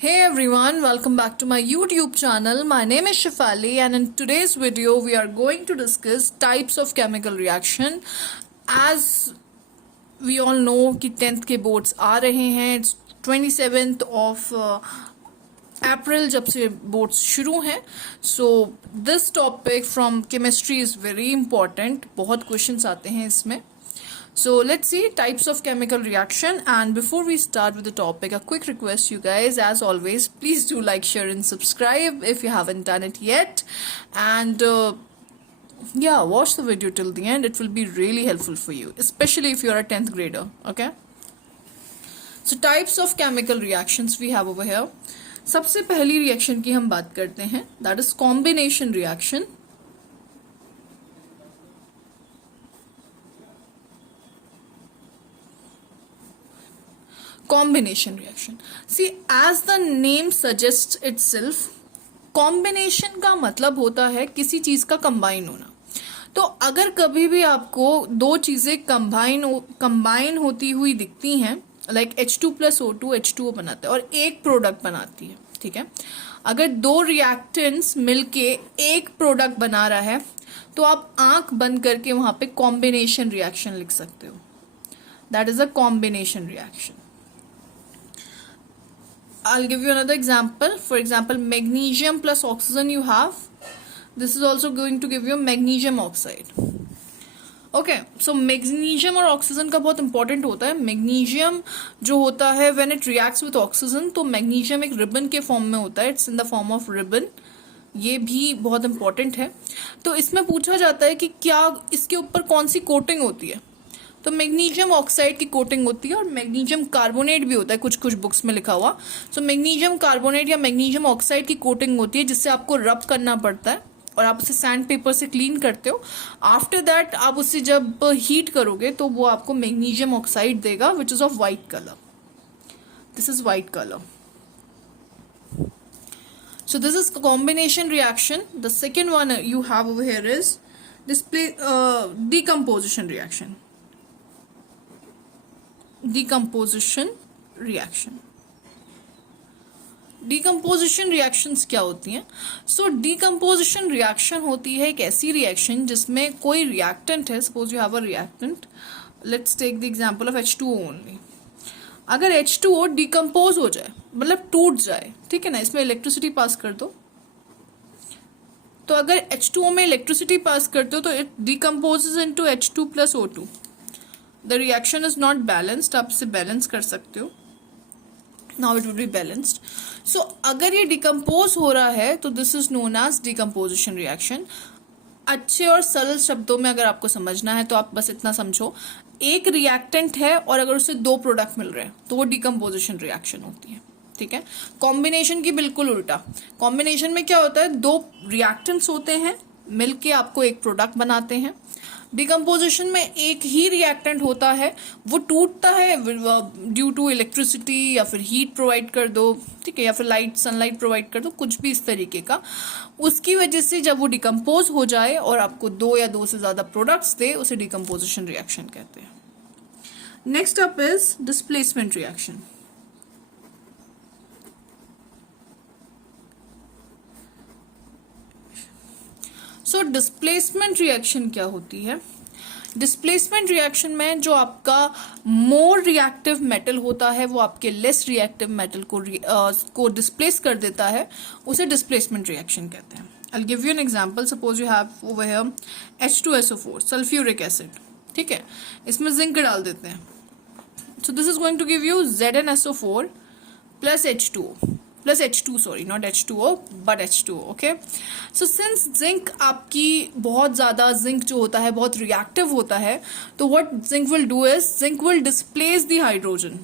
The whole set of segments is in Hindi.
Hey everyone, welcome back to my YouTube channel. My name is Shifali and in today's video we are going to discuss types of chemical reaction. As we all know कि 10th के boards आ रहे हैं. It's 27th of April जब से boards शुरू हैं. So this topic from chemistry is very important. बहुत questions आते हैं इसमें. So let's see types of chemical reaction, and before we start with the topic, a quick request you guys, as always, please do like, share and subscribe if you haven't done it yet, and yeah, watch the video till the end. It will be really helpful for you, especially if you're a 10th grader. Okay, so types of chemical reactions we have over here. सबसे पहली reaction की हम बात करते हैं, that is combination reaction. Combination reaction. See, as the name suggests itself, combination का मतलब होता है किसी चीज का कंबाइन होना. तो अगर कभी भी आपको दो चीजें कंबाइन होती हुई दिखती हैं, like H2 plus O2 H2O बनाता है और एक प्रोडक्ट बनाती है, ठीक है. अगर दो रिएक्टेंट्स मिलके एक प्रोडक्ट बना रहा है तो आप आंख बंद करके वहां पे कॉम्बिनेशन रिएक्शन लिख सकते हो. That is a combination reaction. I'll give you another example. For example, magnesium plus oxygen you have. This is also going to give you magnesium oxide. Okay, so magnesium और oxygen का बहुत important होता है. Magnesium जो होता है when it reacts with oxygen, तो magnesium एक ribbon के form में होता है. It's in the form of ribbon. ये भी बहुत important है. तो इसमें पूछा जाता है कि क्या इसके ऊपर कौन सी कोटिंग होती है. तो मैग्नीशियम ऑक्साइड की कोटिंग होती है और मैग्नीशियम कार्बोनेट भी होता है, कुछ कुछ बुक्स में लिखा हुआ. सो मैग्नीशियम कार्बोनेट या मैग्नीशियम ऑक्साइड की कोटिंग होती है जिससे आपको रब करना पड़ता है और आप उसे सैंड पेपर से क्लीन करते हो. आफ्टर दैट आप उसे जब हीट करोगे तो वो आपको मैग्नीशियम ऑक्साइड देगा which is of white colour. This is white colour. So this is combination reaction. The second one you have over here is decomposition reaction. Decomposition reaction. Decomposition reactions क्या होती हैं? So decomposition reaction होती है एक ऐसी reaction जिसमें कोई reactant है. Suppose you have a reactant. Let's take the example of H2O only. अगर H2O decompose हो जाए, मतलब टूट जाए, ठीक है ना, इसमें इलेक्ट्रिसिटी पास कर दो. तो अगर H2O में इलेक्ट्रिसिटी पास करते हो तो it decomposes into H2 plus O2. The reaction is not balanced. आप इसे बैलेंस कर सकते हो. Now it will be balanced. So अगर ये डिकम्पोज हो रहा है तो this is known as decomposition reaction. अच्छे और सरल शब्दों में अगर आपको समझना है तो आप बस इतना समझो, एक रिएक्टेंट है और अगर उससे दो प्रोडक्ट मिल रहे हैं तो वो डिकम्पोजिशन रिएक्शन होती है, ठीक है. कॉम्बिनेशन की बिल्कुल उल्टा. कॉम्बिनेशन में क्या होता है, दो रिएक्टेंट्स होते हैं मिलके आपको एक प्रोडक्ट बनाते हैं. डिकम्पोजिशन में एक ही रिएक्टेंट होता है, वो टूटता है ड्यू टू इलेक्ट्रिसिटी या फिर हीट प्रोवाइड कर दो, ठीक है, या फिर लाइट सनलाइट प्रोवाइड कर दो, कुछ भी इस तरीके का. उसकी वजह से जब वो डिकम्पोज हो जाए और आपको दो या दो से ज्यादा प्रोडक्ट्स दे, उसे डिकम्पोजिशन रिएक्शन कहते हैं. Next up is displacement reaction. So displacement reaction क्या होती है? डिस्प्लेसमेंट रिएक्शन में जो आपका मोर रिएक्टिव मेटल होता है वो आपके लेस रिएक्टिव मेटल को डिस्प्लेस कर देता है, उसे डिस्प्लेसमेंट रिएक्शन कहते हैं. I will give you an example. Suppose you have over here H2SO4 sulphuric acid, ठीक है, इसमें जिंक डाल देते हैं. So this is going to give you ZnSO4 plus H2O plus H2, sorry, not H2O but H2O. okay, so since zinc आपकी बहुत ज्यादा zinc जो होता है बहुत reactive होता है, तो what zinc will do is zinc will displace the hydrogen.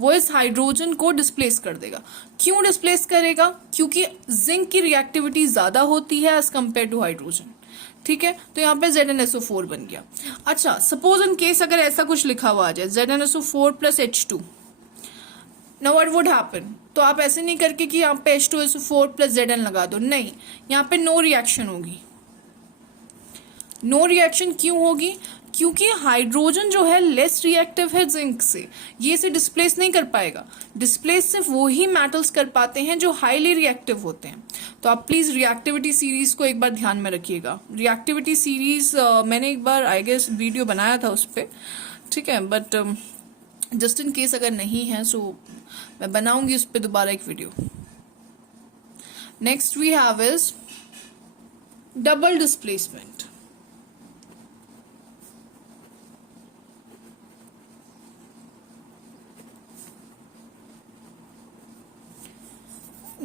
वो इस हाइड्रोजन को डिस्प्लेस कर देगा. क्यों डिस्प्लेस करेगा? क्योंकि जिंक की रिएक्टिविटी ज्यादा होती है एज कंपेयर टू हाइड्रोजन, ठीक है. तो यहाँ पे ZnSO4 बन गया. अच्छा, सपोज इन केस अगर ऐसा कुछ लिखा हुआ आ जाए ZnSO4 plus H2, Now what would happen? तो आप ऐसे नहीं करके कि यहाँ पे H2SO4 प्लस Zn लगा दो, नहीं, यहाँ पे नो रिएक्शन होगी. नो रिएक्शन क्यों होगी? क्योंकि हाइड्रोजन जो है लेस रिएक्टिव है जिंक से, ये इसे डिस्प्लेस नहीं कर पाएगा। डिस्प्लेस सिर्फ वही मेटल्स कर पाते हैं जो हाईली रिएक्टिव होते हैं। तो आप प्लीज रिएक्टिविटी सीरीज को एक बार ध्यान में रखिएगा। रिएक्टिविटी सीरीज मैंने एक बार आई गेस वीडियो बनाया था उस पर, ठीक है, बट जस्ट इन केस अगर नहीं है सो मैं बनाऊंगी उस पर दोबारा एक video. Next we have is double displacement.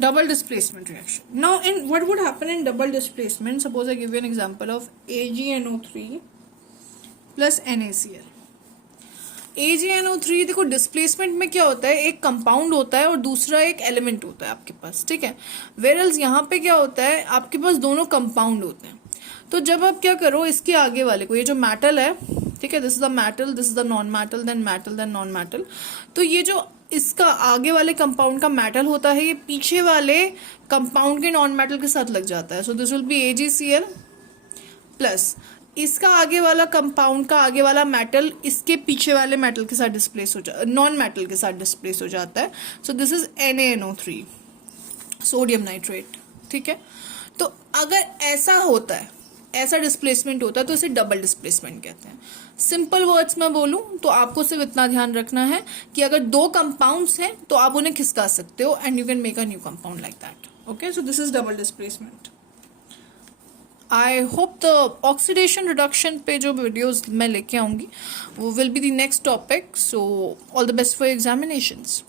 Double displacement reaction. Now, in what would happen in double displacement? Suppose I give you an example of AgNO3 plus NaCl. AgNO3 देखो डिस्प्लेसमेंट में क्या होता है, एक कंपाउंड होता है और दूसरा एक एलिमेंट होता है आपके पास, ठीक है। वेरल्स यहाँ पे क्या होता है, आपके पास दोनों कंपाउंड होते हैं। तो जब आप क्या करो, इसके आगे वाले को, ये जो मेटल है, ठीक है, this is the metal, this is the non metal, then non metal. तो ये जो इसका आगे वाले कंपाउंड का मेटल होता है, ये पीछे वाले कंपाउंड के नॉन मेटल के साथ लग जाता है। So this will be AgCl plus इसका आगे वाला कंपाउंड का आगे वाला मेटल इसके पीछे वाले मेटल के साथ डिस्प्लेस हो जाता, नॉन मेटल के साथ डिस्प्लेस हो जाता है। सो this is NaNO3, sodium nitrate, ठीक है। तो अगर ऐसा होता है, ऐसा डिस्प्लेसमेंट होता है तो इसे डबल डिस्प्लेसमेंट कहते हैं। सिंपल वर्ड्स में बोलूं तो आपको सिर्फ इतना ध्यान रखना है कि अगर दो कंपाउंड्स हैं तो आप उन्हें खिसका सकते हो and you can make a new compound like that. Okay, so this is double displacement. I hope the oxidation reduction पे जो वीडियोस मैं लेके आऊंगी वो will be the next topic. So all the best for examinations.